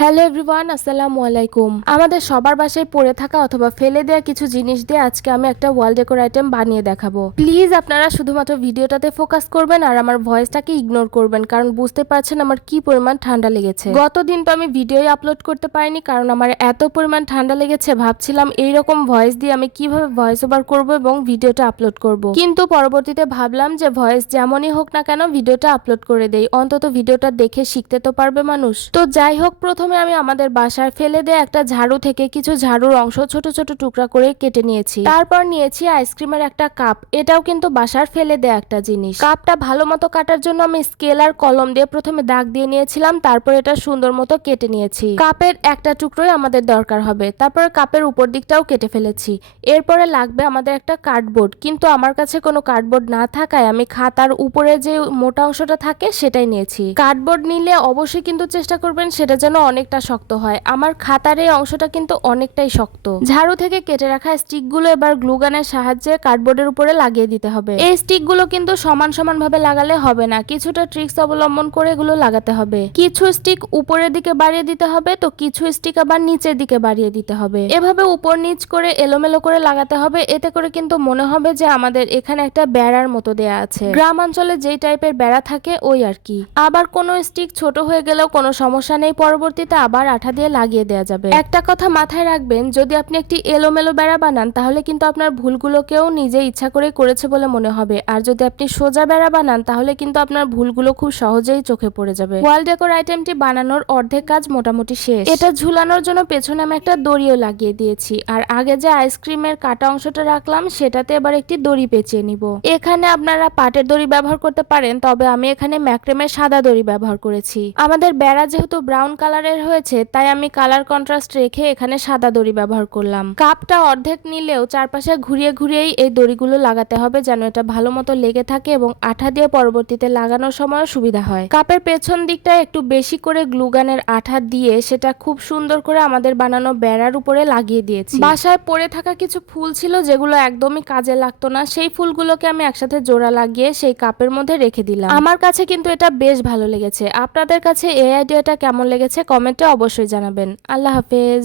Hello everyone, আসসালামু আলাইকুম। আমাদের সবার বাসায় পড়ে থাকা অথবা ফেলে দেওয়া কিছু জিনিস দিয়ে আজকে আমি একটা ওয়াল ডেকোর আইটেম বানিয়ে দেখাবো। প্লিজ আপনারা শুধুমাত্র ভিডিওটাতে ফোকাস করবেন আর আমার ভয়েসটাকে ইগনোর করবেন, কারণ বুঝতে পারছেন আমার কি পরিমাণ ঠান্ডা লেগেছে। গতদিন তো আমি ভিডিওই আপলোড করতে পারিনি, কারণ আমার এত পরিমাণ ঠান্ডা লেগেছে, ভাবছিলাম এইরকম ভয়েস দিয়ে আমি কীভাবে ভয়েস ওভার করব এবং ভিডিওটা আপলোড করব। কিন্তু পরবর্তীতে ভাবলাম যে ভয়েস যেমনই হোক না কেন, ভিডিওটা আপলোড করে দেই। অন্তত ভিডিওটা দেখে শিখতে তো পারবে মানুষ। তো যাই হোক, প্রথমে আমি আমাদের বাসায় ফেলে দেয়া একটা ঝাড়ু থেকে কিছু ঝাড়ুর অংশ ছোট ছোট টুকরা করে কেটে নিয়েছি। তারপর নিয়েছি আইসক্রিমের একটা কাপ। এটাও কিন্তু বাসার ফেলে দেয়া একটা জিনিস। কাপটা ভালো মতো কাটার জন্য আমি স্কেল আর কলম দিয়ে প্রথমে দাগ দিয়ে নিয়েছিলাম, তারপর এটা সুন্দর মতো কেটে নিয়েছি। কাপের একটা টুকরোই আমাদের দরকার হবে। তারপর কাপের উপর দিকটাও কেটে ফেলেছি। এরপরে লাগবে আমাদের একটা কার্ডবোর্ড। কিন্তু আমার কাছে কোনো কার্ডবোর্ড না থাকায় আমি খাতার উপরে যে মোটা অংশটা থাকে সেটাই নিয়েছি। কার্ডবোর্ড নিলে অবশ্যই কিন্তু চেষ্টা করবেন সেটা যেন অনেকটা শক্ত হয়। আমার খাতার এই অংশটা কিন্তু অনেকটাই শক্ত। ঝাড়ু থেকে কেটে রাখা স্টিকগুলো এবার গ্লুগানের সাহায্যে কার্ডবোর্ডের উপরে লাগিয়ে দিতে হবে। এই স্টিকগুলো কিন্তু সমান সমান ভাবে লাগালে হবে না। কিছুটা ট্রিক্স অবলম্বন করে এগুলো লাগাতে হবে। কিছু স্টিক উপরের দিকে বাড়িয়ে দিতে হবে, তো কিছু স্টিক আবার নিচের দিকে বাড়িয়ে দিতে হবে। এভাবে উপর নিচ করে এলোমেলো করে লাগাতে হবে, এতে করে কিন্তু মনে হবে যে আমাদের এখানে একটা বেড়ার মতো দেয়া আছে। গ্রাম অঞ্চলে যেই টাইপের বেড়া থাকে, ওই আর কি। আবার কোনো স্টিক ছোট হয়ে গেলেও কোনো সমস্যা নেই, পরবর্তীতে আবার আঠা দিয়ে লাগিয়ে দেওয়া যাবে। একটা কথা মাথায় রাখবেন, যদি আপনি একটি এলোমেলো বেড়া বানান, তাহলে কিন্তু আপনার ভুলগুলোকেও নিজে ইচ্ছা করে করেছে বলে মনে হবে। আর যদি আপনি সোজা বেড়া বানান, তাহলে কিন্তু আপনার ভুলগুলো খুব সহজেই চোখে পড়ে যাবে। ওয়াল ডেকোর আইটেমটি বানানোর অর্ধেক কাজ মোটামুটি শেষ। এটা ঝুলানোর জন্য পেছনে আমি একটা দড়িও লাগিয়ে দিয়েছি। আর আগে যে আইসক্রিমের কাটা অংশটা রাখলাম, সেটাতে এবার একটি দড়ি পেঁচিয়ে নিব। এখানে আপনারা পাটের দড়ি ব্যবহার করতে পারেন, তবে আমি এখানে ম্যাক্রেমের সাদা দড়ি ব্যবহার করেছি। আমাদের বেড়া যেহেতু ব্রাউন কালারের হয়েছে, তাই আমি কালার কন্ট্রাস্ট রেখে এখানে সাদা দড়ি ব্যবহার করলাম। কাপটা অর্ধেক নিলেও চারপাশে ঘুরিয়ে ঘুরিয়েই এই দড়িগুলো লাগাতে হবে যেন এটা ভালো মতো লেগে থাকে এবং আঠা দিয়ে পরবর্তীতে লাগানোর সময় সুবিধা হয়। কাপের পেছন দিকটা একটু বেশি করে গ্লুগানের আঠা দিয়ে সেটা খুব সুন্দর করে আমাদের বানানো বেড়ার উপরে লাগিয়ে দিয়েছি। বাসায় পড়ে থাকা কিছু ফুল ছিল যেগুলো একদমই কাজে লাগতো না, সেই ফুলগুলোকে আমি একসাথে জোড়া লাগিয়ে সেই কাপের মধ্যে রেখে দিলাম। আমার কাছে কিন্তু এটা বেশ ভালো লেগেছে। আপনাদের কাছে এই আইডিয়াটা কেমন লেগেছে? কমেন্টে অবশ্যই জানাবেন। আল্লাহ হাফেজ।